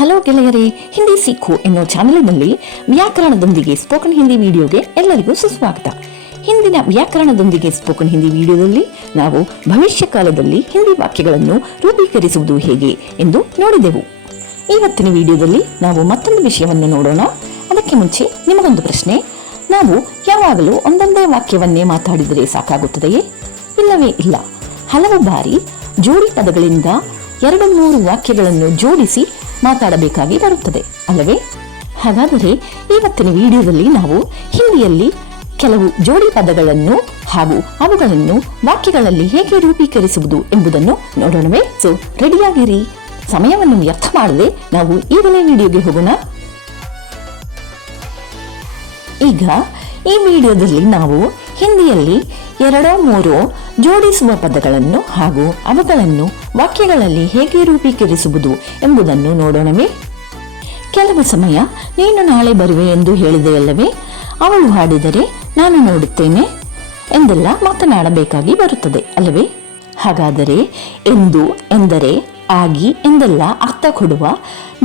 Hello ಗೆಳೆಯರೇ, ಹಿಂದಿ ಸಿಖು ಎನ್ನೋ ಚಾನೆಲ್ನಲ್ಲಿ ವ್ಯಾಕರಣದೊಂದಿಗೆ spoken Hindi ವಿಡಿಯೋಗೆ ಎಲ್ಲರಿಗೂ ಸುಸ್ವಾಗತ. ಹಿಂದಿನ ವ್ಯಾಕರಣದೊಂದಿಗೆ ಸ್ಪೋಕನ್ ಹಿಂದಿ ವಿಡಿಯೋದಲ್ಲಿ ನಾವು ಭವಿಷ್ಯ ಕಾಲದಲ್ಲಿ ಹಿಂದಿ ವಾಕ್ಯಗಳನ್ನು ರೂಪೀಕರಿಸುವುದು ಹೇಗೆ ಎಂದು ನೋಡಿದೆವು. ಇವತ್ತಿನ ವಿಡಿಯೋದಲ್ಲಿ ನಾವು ಮತ್ತೊಂದು ವಿಷಯವನ್ನು ನೋಡೋಣ. ಅದಕ್ಕೆ ಮುಂಚೆ ನಿಮಗೊಂದು ಪ್ರಶ್ನೆ. ನಾವು ಯಾವಾಗಲೂ ಒಂದೊಂದೇ ವಾಕ್ಯವನ್ನೇ ಮಾತಾಡಿದರೆ ಸಾಕಾಗುತ್ತದೆಯೇ? ಇಲ್ಲವೇ ಇಲ್ಲ. ಹಲವು ಬಾರಿ ಜೋಡಿ ಪದಗಳಿಂದ 2-3 ವಾಕ್ಯಗಳನ್ನು ಜೋಡಿಸಿ ಮಾತಾಡಬೇಕಾಗಿ ಬರುತ್ತದೆ ಅಲ್ಲವೇ? ಹಾಗಾದರೆ ಇವತ್ತಿನ ವಿಡಿಯೋದಲ್ಲಿ ನಾವು ಹಿಂದಿಯಲ್ಲಿ ಕೆಲವು ಜೋಡಿ ಪದಗಳನ್ನು ಹಾಗೂ ಅವುಗಳನ್ನು ವಾಕ್ಯಗಳಲ್ಲಿ ಹೇಗೆ ರೂಪೀಕರಿಸುವುದು ಎಂಬುದನ್ನು ನೋಡೋಣವೇ? ಸೊ ರೆಡಿಯಾಗಿರಿ. ಸಮಯವನ್ನು ವ್ಯರ್ಥ ಮಾಡದೆ ನಾವು ಈಗಲೇ ವಿಡಿಯೋಗೆ ಹೋಗೋಣ. ಈಗ ಈ ವಿಡಿಯೋದಲ್ಲಿ ನಾವು ಹಿಂದಿಯಲ್ಲಿ 2-3 ಜೋಡಿಸುವ ಪದಗಳನ್ನು ಹಾಗೂ ಅವುಗಳನ್ನು ವಾಕ್ಯಗಳಲ್ಲಿ ಹೇಗೆ ರೂಪೀಕರಿಸುವುದು ಎಂಬುದನ್ನು ನೋಡೋಣವೇ? ಕೆಲವು ಸಮಯ ನೀನು ನಾಳೆ ಬರುವೆ ಎಂದು ಹೇಳಿದೆಯಲ್ಲವೇ, ಅವಳು ಹಾಡಿದರೆ ನಾನು ನೋಡುತ್ತೇನೆ ಎಂದೆಲ್ಲ ಮಾತನಾಡಬೇಕಾಗಿ ಬರುತ್ತದೆ ಅಲ್ಲವೇ? ಹಾಗಾದರೆ ಎಂದು, ಎಂದರೆ, ಆಗಿ ಎಂದೆಲ್ಲ ಅರ್ಥ ಕೊಡುವ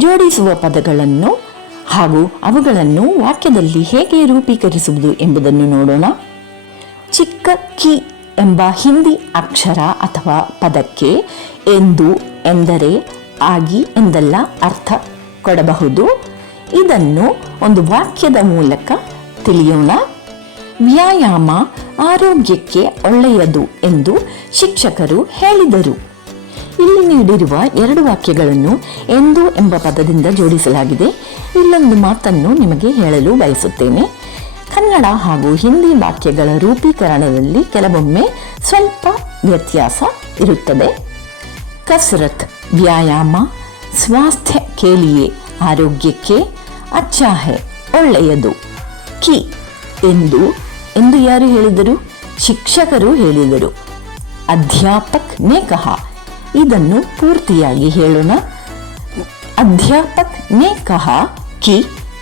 ಜೋಡಿಸುವ ಪದಗಳನ್ನು ಹಾಗೂ ಅವುಗಳನ್ನು ವಾಕ್ಯದಲ್ಲಿ ಹೇಗೆ ರೂಪೀಕರಿಸುವುದು ಎಂಬುದನ್ನು ನೋಡೋಣ. ಚಿಕ್ಕ ಕಿ ಎಂಬ ಹಿಂದಿ ಅಕ್ಷರ ಅಥವಾ ಪದಕ್ಕೆ ಎಂದು, ಎಂದರೆ, ಆಗಿ ಎಂದೆಲ್ಲ ಅರ್ಥ ಕೊಡಬಹುದು. ಇದನ್ನು ಒಂದು ವಾಕ್ಯದ ಮೂಲಕ ತಿಳಿಯೋಣ. ವ್ಯಾಯಾಮ ಆರೋಗ್ಯಕ್ಕೆ ಒಳ್ಳೆಯದು ಎಂದು ಶಿಕ್ಷಕರು ಹೇಳಿದರು. ಇಲ್ಲಿ ನೀಡಿರುವ 2 ವಾಕ್ಯಗಳನ್ನು ಎಂದು ಎಂಬ ಪದದಿಂದ ಜೋಡಿಸಲಾಗಿದೆ. ಇಲ್ಲೊಂದು ಮಾತನ್ನು ನಿಮಗೆ ಹೇಳಲು ಬಯಸುತ್ತೇನೆ. ಕನ್ನಡ ಹಾಗೂ ಹಿಂದಿ ವಾಕ್ಯಗಳ ರೂಪೀಕರಣದಲ್ಲಿ ಕೆಲವೊಮ್ಮೆ ಸ್ವಲ್ಪ ವ್ಯತ್ಯಾಸ ಇರುತ್ತದೆ. ಕಸರತ್ ವ್ಯಾಯಾಮ, ಸ್ವಾಸ್ಥ್ಯ ಕೇಲಿಯೇ ಆರೋಗ್ಯಕ್ಕೆ, ಅಚ್ಚಾ ಹೈ ಒಳ್ಳೆಯದು. ಕಿ ಎಂದು ಯಾರು ಹೇಳಿದರು? ಶಿಕ್ಷಕರು ಹೇಳಿದರು. ಅಧ್ಯಾಪಕ್ ನೇ ಕಹಾ. ಇದನ್ನು ಪೂರ್ತಿಯಾಗಿ ಹೇಳೋಣ. ಅಧ್ಯಾಪಕ್ ನೇ ಕಹಾ ಕಿ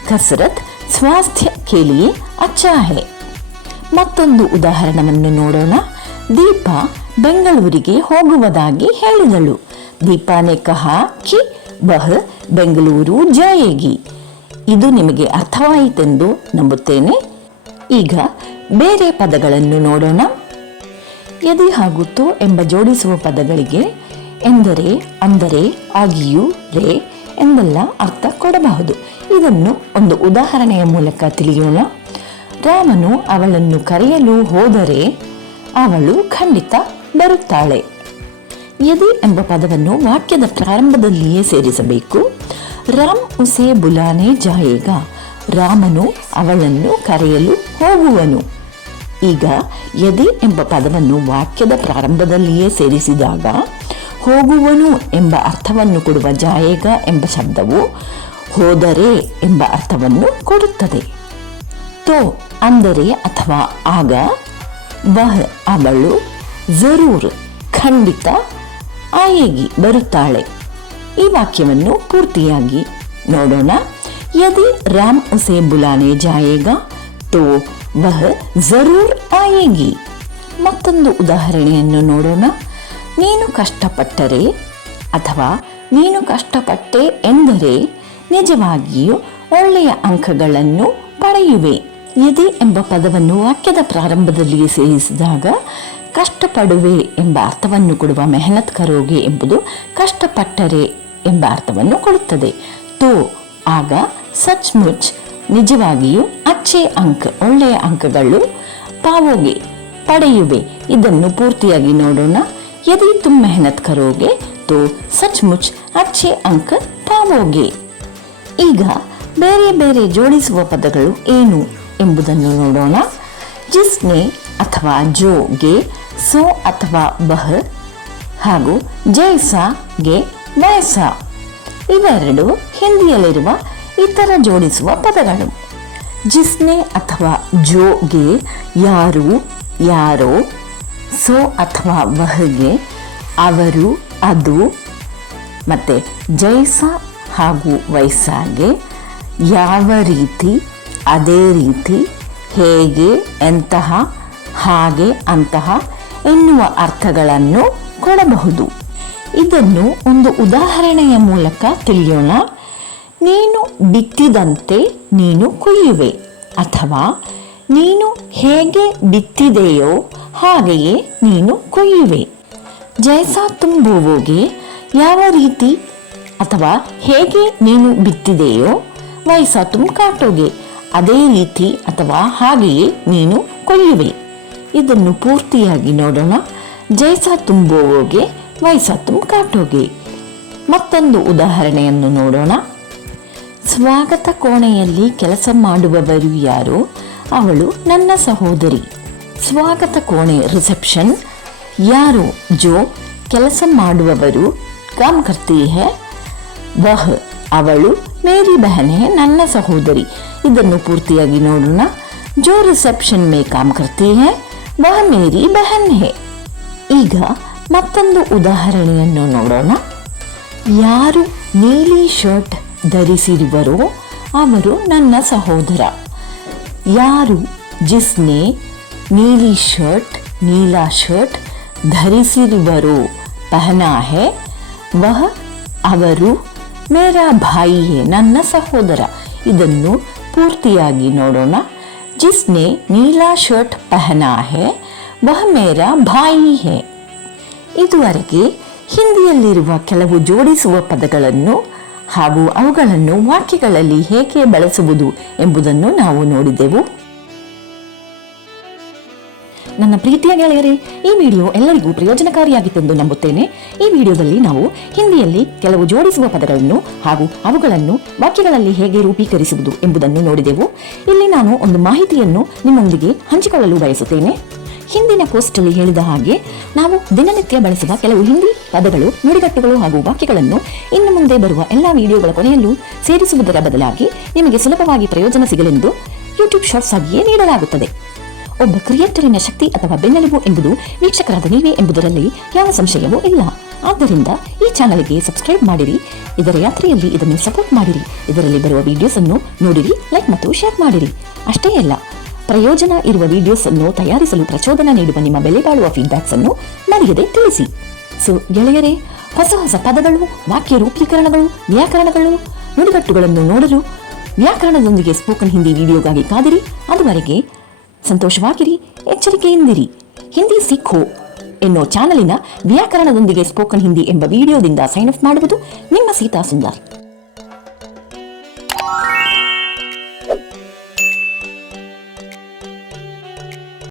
ಕಸರತ್ ಸ್ವಾಸ್ಥ್ಯ ಕೇಲಿಯೇ ಅಚ್ಚಾ ಹೈ. ಮತ್ತೊಂದು ಉದಾಹರಣೆಯನ್ನು ನೋಡೋಣ. ದೀಪ ಬೆಂಗಳೂರಿಗೆ ಹೋಗುವುದಾಗಿ ಹೇಳಿದಳು. ದೀಪಾನೇ ಕಹಾ ಕಿ ವಹ ಬೆಂಗಳೂರು ಜಾಯೇಗಿ. ಇದು ನಿಮಗೆ ಅರ್ಥವಾಯಿತೆಂದು ನಂಬುತ್ತೇನೆ. ಈಗ ಬೇರೆ ಪದಗಳನ್ನು ನೋಡೋಣ. ಯದಿ ಹಾಗೂ ತೋ ಎಂಬ ಜೋಡಿಸುವ ಪದಗಳಿಗೆ ಎಂದರೆ, ಅಂದರೆ, ಆಗಿಯೂ, ರೇ ಎಂದೆಲ್ಲ ಅರ್ಥ ಕೊಡಬಹುದು. ಇದನ್ನು ಒಂದು ಉದಾಹರಣೆಯ ಮೂಲಕ ತಿಳಿಯೋಣ. ರಾಮನು ಅವಳನ್ನು ಕರೆಯಲು ಹೋದರೆ ಅವಳು ಖಂಡಿತ ಬರುತ್ತಾಳೆ. ಯದಿ ಎಂಬ ಪದವನ್ನು ವಾಕ್ಯದ ಪ್ರಾರಂಭದಲ್ಲಿಯೇ ಸೇರಿಸಬೇಕು. ರಾಮ್ ಉಸೆ ಬುಲಾನೆ ಜಾಯೇಗಾ. ರಾಮನು ಅವಳನ್ನು ಕರೆಯಲು ಹೋಗುವನು. ಈಗ ಯದಿ ಎಂಬ ಪದವನ್ನು ವಾಕ್ಯದ ಪ್ರಾರಂಭದಲ್ಲಿಯೇ ಸೇರಿಸಿದಾಗ ಹೋಗುವನು ಎಂಬ ಅರ್ಥವನ್ನು ಕೊಡುವ ಜಾಯೇಗಾ ಎಂಬ ಶಬ್ದವು ಹೋದರೆ ಎಂಬ ಅರ್ಥವನ್ನು ಕೊಡುತ್ತದೆ. ತೋ ಅಂದರೆ ಅಥವಾ ಆಗ, ವಹ ಅವಳು, ಜರೂರ್ ಖಂಡಿತ, ಆಯೇಗಿ ಬರುತ್ತಾಳೆ. ಈ ವಾಕ್ಯವನ್ನು ಪೂರ್ತಿಯಾಗಿ ನೋಡೋಣ. ಯದಿ ರಾಮ್ ಉಸೆ ಬುಲಾನೆ ಜಾಯೇಗಾ ತೋ ವಹ ಜರೂರ್ ಆಯೇಗಿ. ಮತ್ತೊಂದು ಉದಾಹರಣೆಯನ್ನು ನೋಡೋಣ. ನೀನು ಕಷ್ಟಪಟ್ಟರೆ ಅಥವಾ ನೀನು ಕಷ್ಟಪಟ್ಟೆ ಎಂದರೆ ನಿಜವಾಗಿಯೂ ಒಳ್ಳೆಯ ಅಂಕಗಳನ್ನು ಪಡೆಯುವೆ. ಯದಿ ಎಂಬ ಪದವನ್ನು ವಾಕ್ಯದ ಪ್ರಾರಂಭದಲ್ಲಿಯೇ ಸೇರಿಸಿದಾಗ ಕಷ್ಟಪಡುವೆ ಎಂಬ ಅರ್ಥವನ್ನು ಕೊಡುವ ಮೆಹನತ್ ಕರೋಗೆ ಎಂಬುದು ಕಷ್ಟಪಟ್ಟರೆ ಎಂಬ ಅರ್ಥವನ್ನು ಕೊಡುತ್ತದೆ. ತೋ ಆಗ ಸಚ್ ಮುಚ್ ನಿಜವಾಗಿಯೂ, ಅಚ್ಚೆ ಅಂಕ ಒಳ್ಳೆಯ ಅಂಕಗಳು, ಪಾವೋಗೆ ಪಡೆಯುವೆ. ಇದನ್ನು ಪೂರ್ತಿಯಾಗಿ ನೋಡೋಣ. ಯದಿ ತುಮ್ ಮೆಹನತ್ ಕರೋಗೆ ತೋ ಸಚ್ ಮುಚ್ ಅಚ್ಚೆ ಅಂಕ ಪಾವೋಗೆ. ಈಗ ಬೇರೆ ಬೇರೆ ಜೋಡಿಸುವ ಪದಗಳು ಏನು ಎಂಬುದನ್ನು ನೋಡೋಣ. ಜಿಸ್ನೆ ಅಥವಾ ಜೋಗೆ ಸೋ ಅಥವಾ ಬಹ ಹಾಗೂ ಜೈಸಾಗೆ ವೈಸಾ ಇವೆರಡು ಹಿಂದಿಯಲ್ಲಿರುವ ಇತರ ಜೋಡಿಸುವ ಪದಗಳು. ಜಿಸ್ನೆ ಅಥವಾ ಜೋಗೆ ಯಾರು, ಯಾರೋ, ಸೋ ಅಥವಾ ವಹಗೆ ಅವರು, ಅದು, ಮತ್ತು ಜೈಸಾ ಹಾಗೂ ವೈಸಾಗೆ ಯಾವ ರೀತಿ, ಅದೇ ರೀತಿ, ಹೇಗೆ, ಎಂತಹ, ಹಾಗೆ, ಅಂತಹ ಎನ್ನುವ ಅರ್ಥಗಳನ್ನು ಕೊಡಬಹುದು. ಇದನ್ನು ಒಂದು ಉದಾಹರಣೆಯ ಮೂಲಕ ತಿಳಿಯೋಣ. ನೀನು ಬಿತ್ತಿದಂತೆ ನೀನು ಕೊಯ್ಯುವೆ ಅಥವಾ ನೀನು ಹೇಗೆ ಬಿತ್ತಿದೆಯೋ ಹಾಗೆಯೇ ನೀನು ಕೊಯ್ಯುವೆ. ಜೈಸಾ ತುಮ್ ಬೋವೋಗೆ, ಯಾವ ರೀತಿ ಅಥವಾ ಹೇಗೆ ನೀನು ಬಿತ್ತಿದೆಯೋ, ವೈಸಾ ತುಮ್ ಕಾಟೋಗೆ, ಅದೇ ರೀತಿ ಅಥವಾ ಹಾಗೆಯೇ ನೀನು ಕೊಯ್ಯುವೆ. ಇದನ್ನು ಪೂರ್ತಿಯಾಗಿ ನೋಡೋಣ. ಜೈಸಾ ತುಮ್ ಬೋವೋಗೆ ವೈಸಾ ತುಮ್ ಕಾಟೋಗೆ. ಮತ್ತೊಂದು ಉದಾಹರಣೆಯನ್ನು ನೋಡೋಣ. ಸ್ವಾಗತ ಕೋಣೆಯಲ್ಲಿ ಕೆಲಸ ಮಾಡುವವರು ಯಾರು? ಅವಳು ನನ್ನ ಸಹೋದರಿ. ಸ್ವಾಗತ ಕೋಣೆ ರಿಸೆಪ್ಷನ್. ಯಾರು? ಜೋ ಕೆಲಸ ಮಾಡುವವರು, ಕಾಮ್ ಕರ್ತಿ ಹೈ. ವಹ ಅವಳು, ಮೇರಿ ಬಹನ್ ಹೈ ನನ್ನ ಸಹೋದರಿ. ಇದನ್ನು ಪೂರ್ತಿಯಾಗಿ ನೋಡೋಣ. ಜೋ ರಿಸೆಪ್ಷನ್ ಮೇ ಕಾಮ್ ಕರ್ತಿ ಹೈ ವಹ ಮೇರಿ ಬಹನ್ ಹೈ. ಈಗ ಮತ್ತೊಂದು ಉದಾಹರಣೆಯನ್ನು ನೋಡೋಣ. ಯಾರು ನೀಲಿ ಶರ್ಟ್ ಧರಿಸಿರುವರೋ ಅವರು ನನ್ನ ಸಹೋದರ. ಯಾರು? ಜಿಸ್ನೆ ನೀಲಿ ಶರ್ಟ್, ನೀಲಾ ಶರ್ಟ್ ಧರಿಸಿರುವರೋ, ಪಹನಾ ಹೈ. ವಹ ಅವರು, ಮೇರಾ ಭಾಯಿ ಹೈ ನನ್ನ ಸಹೋದರ. ಇದನ್ನು ಪೂರ್ತಿಯಾಗಿ ನೋಡೋಣ. ಜಿಸ್ನೆ ನೀಲಾ ಶರ್ಟ್ ಪಹನಾ ಹೈ ವಹ ಮೇರಾ ಭಾಯಿ ಹೈ. ಇದುವರೆಗೆ ಹಿಂದಿಯಲ್ಲಿರುವ ಕೆಲವು ಜೋಡಿಸುವ ಪದಗಳನ್ನು ಹಾಗೂ ಅವುಗಳನ್ನು ವಾಕ್ಯಗಳಲ್ಲಿ ಹೇಗೆ ಬಳಸುವುದು ಎಂಬುದನ್ನು ನಾವು ನೋಡಿದೆವು. ನನ್ನ ಪ್ರೀತಿಯ ಗೆಳೆಯರೇ, ಈ ವಿಡಿಯೋ ಎಲ್ಲರಿಗೂ ಪ್ರಯೋಜನಕಾರಿಯಾಗಿತ್ತೆಂದು ನಂಬುತ್ತೇನೆ. ಈ ವಿಡಿಯೋದಲ್ಲಿ ನಾವು ಹಿಂದಿಯಲ್ಲಿ ಕೆಲವು ಜೋಡಿಸುವ ಪದಗಳನ್ನು ಹಾಗೂ ಅವುಗಳನ್ನು ವಾಕ್ಯಗಳಲ್ಲಿ ಹೇಗೆ ರೂಪೀಕರಿಸುವುದು ಎಂಬುದನ್ನು ನೋಡಿದೆವು. ಇಲ್ಲಿ ನಾನು ಒಂದು ಮಾಹಿತಿಯನ್ನು ನಿಮ್ಮೊಂದಿಗೆ ಹಂಚಿಕೊಳ್ಳಲು ಬಯಸುತ್ತೇನೆ. ಹಿಂದಿನ ಪೋಸ್ಟಲ್ಲಿ ಹೇಳಿದ ಹಾಗೆ ನಾವು ದಿನನಿತ್ಯ ಬಳಸುವ ಕೆಲವು ಹಿಂದಿ ಪದಗಳು, ನುಡಿಗಟ್ಟುಗಳು ಹಾಗೂ ವಾಕ್ಯಗಳನ್ನು ಇನ್ನು ಮುಂದೆ ಬರುವ ಎಲ್ಲ ವಿಡಿಯೋಗಳ ಕೊನೆಯಲ್ಲೂ ಸೇರಿಸುವುದರ ಬದಲಾಗಿ ನಿಮಗೆ ಸುಲಭವಾಗಿ ಪ್ರಯೋಜನ ಸಿಗಲೆಂದು ಯೂಟ್ಯೂಬ್ ಶಾರ್ಟ್ಸ್ ಆಗಿಯೇ ನೀಡಲಾಗುತ್ತದೆ. ಒಬ್ಬ ಕ್ರಿಯೇಟರಿನ ಶಕ್ತಿ ಅಥವಾ ಬೆನ್ನೆಲುಬು ಎಂಬುದು ವೀಕ್ಷಕರಾದ ನೀವೇ ಎಂಬುದರಲ್ಲಿ ಯಾವ ಸಂಶಯವೂ ಇಲ್ಲ. ಆದ್ದರಿಂದ ಈ ಚಾನಲ್ಗೆ ಸಬ್ಸ್ಕ್ರೈಬ್ ಮಾಡಿರಿ, ಇದರ ಯಾತ್ರೆಯಲ್ಲಿ ಇದನ್ನು ಸಪೋರ್ಟ್ ಮಾಡಿರಿ, ಇದರಲ್ಲಿ ಬರುವ ವಿಡಿಯೋಸ್ ಅನ್ನು ನೋಡಿರಿ, ಲೈಕ್ ಮತ್ತು ಶೇರ್ ಮಾಡಿರಿ. ಅಷ್ಟೇ ಅಲ್ಲ, ಪ್ರಯೋಜನ ಇರುವ ವಿಡಿಯೋಸ್ ಅನ್ನು ತಯಾರಿಸಲು ಪ್ರಚೋದನೆ ನೀಡುವ ನಿಮ್ಮ ಬೆಲೆ ಬಾಳುವ ಫೀಡ್ಬ್ಯಾಕ್ಸ್ ಅನ್ನು ಮರೆಯದೆ ತಿಳಿಸಿ. ಸೊ ಗೆಳೆಯರೇ, ಹೊಸ ಹೊಸ ಪದಗಳು, ವಾಕ್ಯ ರೂಪೀಕರಣಗಳು, ವ್ಯಾಕರಣಗಳು, ನುಡಿಗಟ್ಟುಗಳನ್ನು ನೋಡಲು ವ್ಯಾಕರಣದೊಂದಿಗೆ ಸ್ಪೋಕನ್ ಹಿಂದಿ ವಿಡಿಯೋಗಾಗಿ ಕಾದಿರಿ. ಅದುವರೆಗೆ ಸಂತೋಷವಾಗಿರಿ, ಎಚ್ಚರಿಕೆಯಿಂದಿರಿ. ಹಿಂದಿ ಸಿಖೋ ಎನ್ನೋ ಚಾನಲಿನ ವ್ಯಾಕರಣದೊಂದಿಗೆ ಸ್ಪೋಕನ್ ಹಿಂದಿ ಎಂಬ ವಿಡಿಯೋದಿಂದ ಸೈನ್ ಅಪ್ ಮಾಡುವುದು ನಿಮ್ಮ ಸೀತಾ ಸುಂದರ್.